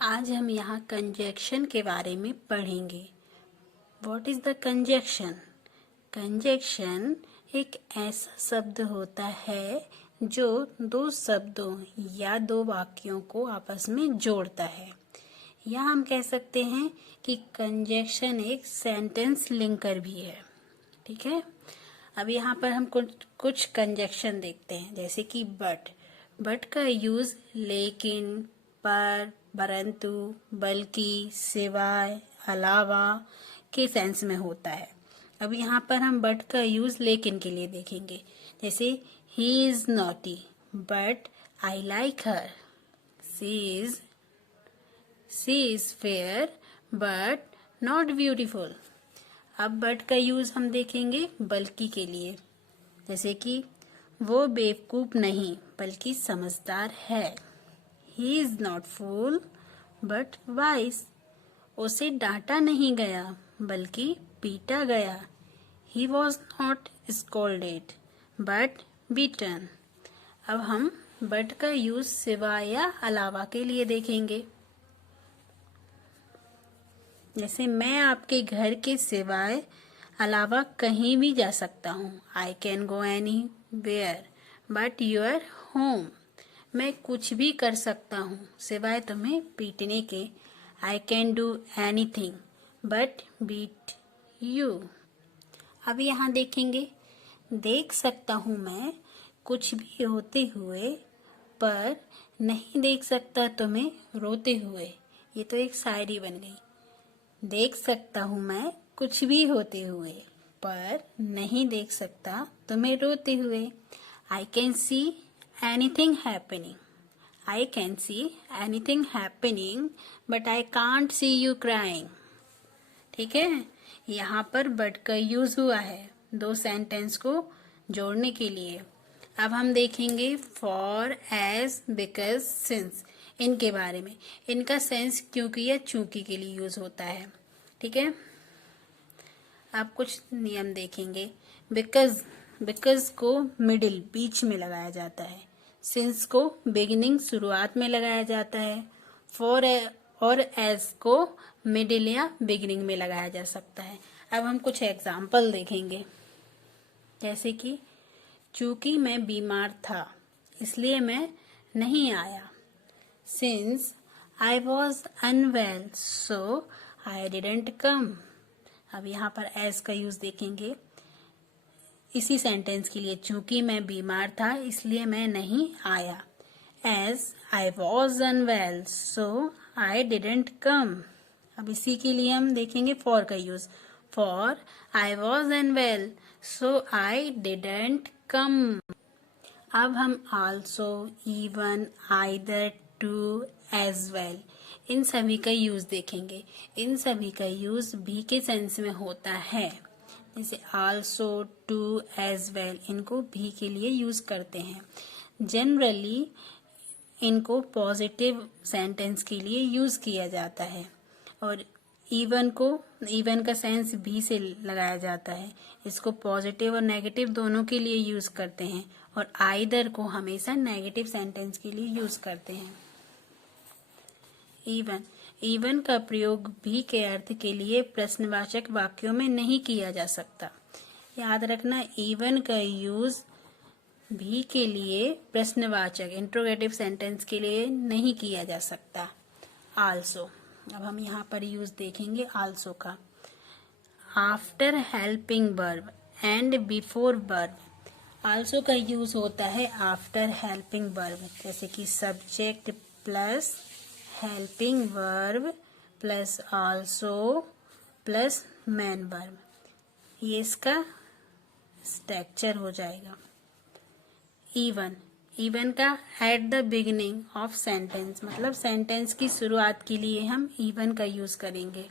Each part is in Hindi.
आज हम यहाँ कंजक्शन के बारे में पढ़ेंगे। What is the conjunction? Conjunction एक ऐसा शब्द होता है जो दो शब्दों या दो वाक्यों को आपस में जोड़ता है, या हम कह सकते हैं कि कंजक्शन एक सेंटेंस लिंकर भी है। ठीक है, अब यहाँ पर हम कुछ कंजक्शन देखते हैं, जैसे कि बट का यूज लेकिन, पर, परंतु, बल्कि, सिवाय, अलावा के सेंस में होता है। अब यहाँ पर हम बट का यूज लेकिन के लिए देखेंगे, जैसे he is naughty but I like her, she is fair but not beautiful. अब बट का यूज हम देखेंगे बल्कि के लिए, जैसे कि वो बेवकूफ नहीं बल्कि समझदार है, he is not fool but wise, उसे डांटा नहीं गया बल्कि पीटा गया, he was not scolded but beaten. अब हम बट का यूज सिवाय या अलावा के लिए देखेंगे, जैसे मैं आपके घर के सिवाय अलावा कहीं भी जा सकता हूँ, I can go anywhere but your home. मैं कुछ भी कर सकता हूँ सिवाय तुम्हें पीटने के, I can do anything but beat you. अब यहाँ देखेंगे, देख सकता हूँ मैं कुछ भी होते हुए, पर नहीं देख सकता तुम्हें रोते हुए। ये तो एक शायरी बन गई। देख सकता हूँ मैं कुछ भी होते हुए, पर नहीं देख सकता तुम्हें रोते हुए, I can see anything happening, I can see anything happening but I can't see you crying। ठीक है, यहाँ पर बट का यूज हुआ है दो सेंटेंस को जोड़ने के लिए। अब हम देखेंगे फॉर, एज, बिकॉज, सिंस, इनके बारे में। इनका सेंस क्योंकि या चूंकि के लिए यूज होता है। ठीक है, अब कुछ नियम देखेंगे। बिकॉज को मिडिल, बीच में लगाया जाता है, सिंस को बिगिनिंग, शुरुआत में लगाया जाता है, फॉर और एज को मिडिल या बिगिनिंग में लगाया जा सकता है। अब हम कुछ एग्जाम्पल देखेंगे, जैसे कि चूंकि मैं बीमार था इसलिए मैं नहीं आया, since I was unwell so I didn't come. अब यहाँ पर एज का यूज देखेंगे इसी सेंटेंस के लिए, चूंकि मैं बीमार था इसलिए मैं नहीं आया, as I was unwell so I didn't come. अब इसी के लिए हम देखेंगे फॉर का use, for I was unwell so I didn't come. अब हम also, even, either, too, as well, इन सभी का यूज देखेंगे। इन सभी का यूज भी के सेंस में होता है, जैसे आल्सो, टू, एज वेल, इनको भी के लिए यूज करते हैं। जनरली इनको पॉजिटिव सेंटेंस के लिए यूज किया जाता है, और इवन का सेंस भी से लगाया जाता है, इसको पॉजिटिव और नेगेटिव दोनों के लिए यूज करते हैं, और आइदर को हमेशा नेगेटिव सेंटेंस के लिए यूज करते हैं। इवन का प्रयोग भी के अर्थ के लिए प्रश्नवाचक वाक्यों में नहीं किया जा सकता। याद रखना, इवन का यूज भी के लिए प्रश्नवाचक इंट्रोगेटिव सेंटेंस के लिए नहीं किया जा सकता। आल्सो, अब हम यहाँ पर यूज देखेंगे आल्सो का, after helping verb and before verb. Also का यूज होता है आफ्टर हेल्पिंग वर्ब, जैसे कि subject plus helping verb plus also plus main verb, ये इसका स्ट्रक्चर हो जाएगा। इवन का at the beginning of sentence, मतलब सेंटेंस की शुरुआत के लिए हम इवन का यूज करेंगे।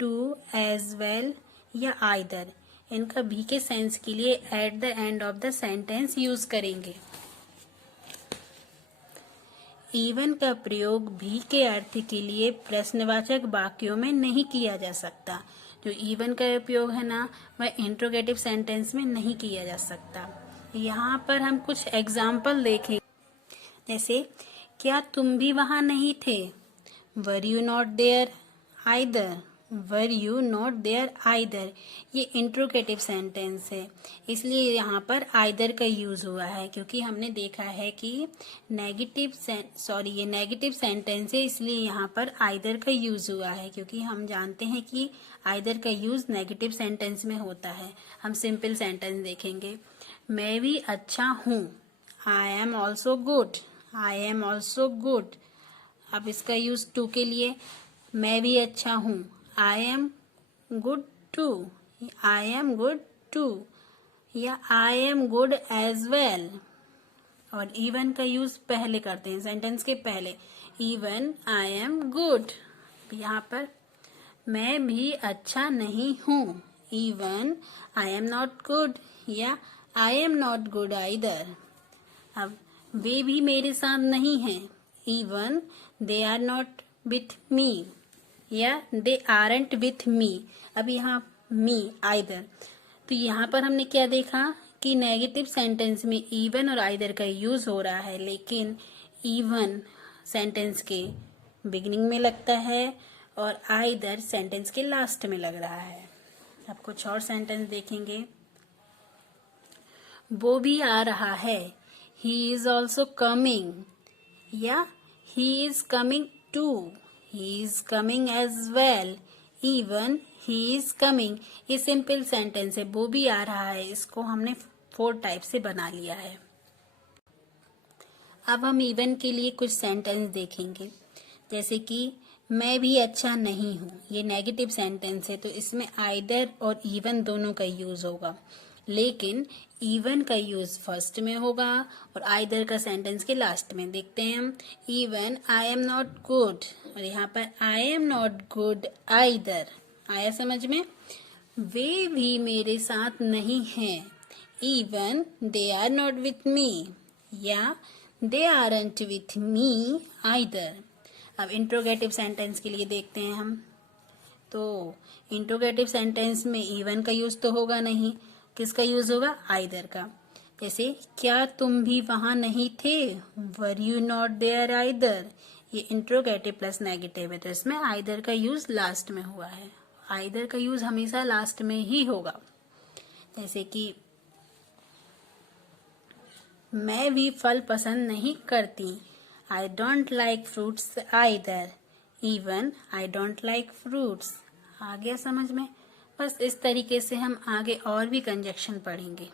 टू, एज वेल या आइदर, इनका भी के सेंस के लिए at the end of the sentence use करेंगे। इवन का प्रयोग भी के अर्थ के लिए प्रश्नवाचक वाक्यों में नहीं किया जा सकता। जो इवन का उपयोग है ना, वह इंट्रोगेटिव सेंटेंस में नहीं किया जा सकता। यहाँ पर हम कुछ एग्जाम्पल देखें, जैसे क्या तुम भी वहां नहीं थे, were you not there either, were you not there either, ये इंट्रोगेटिव सेंटेंस है, इसलिए यहाँ पर आइदर का यूज हुआ है, क्योंकि हमने देखा है कि ये नेगेटिव सेंटेंस है, इसलिए यहाँ पर आइदर का यूज हुआ है, क्योंकि हम जानते हैं कि आइदर का यूज नेगेटिव सेंटेंस में होता है। हम सिंपल सेंटेंस देखेंगे। मैं भी अच्छा हूँ, I am also good, I am also good. अब इसका यूज टू के लिए, मैं भी अच्छा हूँ, I am good too, I am good too, या I am good as well. और इवन का यूज पहले करते हैं, सेंटेंस के पहले, इवन आई एम गुड। यहाँ पर मैं भी अच्छा नहीं हूँ, even I am not good, या I am not good either. अब वे भी मेरे साथ नहीं हैं, even they are not with me, या दे आरंट विथ मी। अब यहाँ मी आइदर, तो यहाँ पर हमने क्या देखा कि नेगेटिव सेंटेंस में इवन और आइदर का यूज हो रहा है, लेकिन इवन सेंटेंस के बिगिनिंग में लगता है और आइदर सेंटेंस के लास्ट में लग रहा है। अब कुछ और सेंटेंस देखेंगे। वो भी आ रहा है, he is also coming, या he is coming too, he is coming as well, even he is coming। ये सिंपल सेंटेंस है, वो भी आ रहा है, इसको हमने 4 टाइप से बना लिया है। अब हम इवन के लिए कुछ सेंटेंस देखेंगे, जैसे कि मैं भी अच्छा नहीं हूँ, ये नेगेटिव सेंटेंस है, तो इसमें आइदर और इवन दोनों का यूज होगा, लेकिन इवन का यूज फर्स्ट में होगा और आइदर का सेंटेंस के लास्ट में। देखते हैं हम, even I am not good, और यहाँ पर I am not good either. आया समझ में? वे भी मेरे साथ नहीं हैं, even they are not with me, या they aren't with me either. अब इंट्रोगेटिव सेंटेंस के लिए देखते हैं हम, तो इंट्रोगेटिव सेंटेंस में इवन का यूज तो होगा नहीं, किसका यूज होगा? आइदर का। जैसे क्या तुम भी वहां नहीं थे, were you not there either. ये इंट्रोगेटिव प्लस नेगेटिव है, तो इसमें आइदर का यूज लास्ट में हुआ है। आइदर का यूज हमेशा लास्ट में ही होगा। जैसे कि मैं भी फल पसंद नहीं करती, I don't like fruits either, even I don't like fruits. आ गया समझ में? बस इस तरीके से हम आगे और भी कंजक्शन पढ़ेंगे।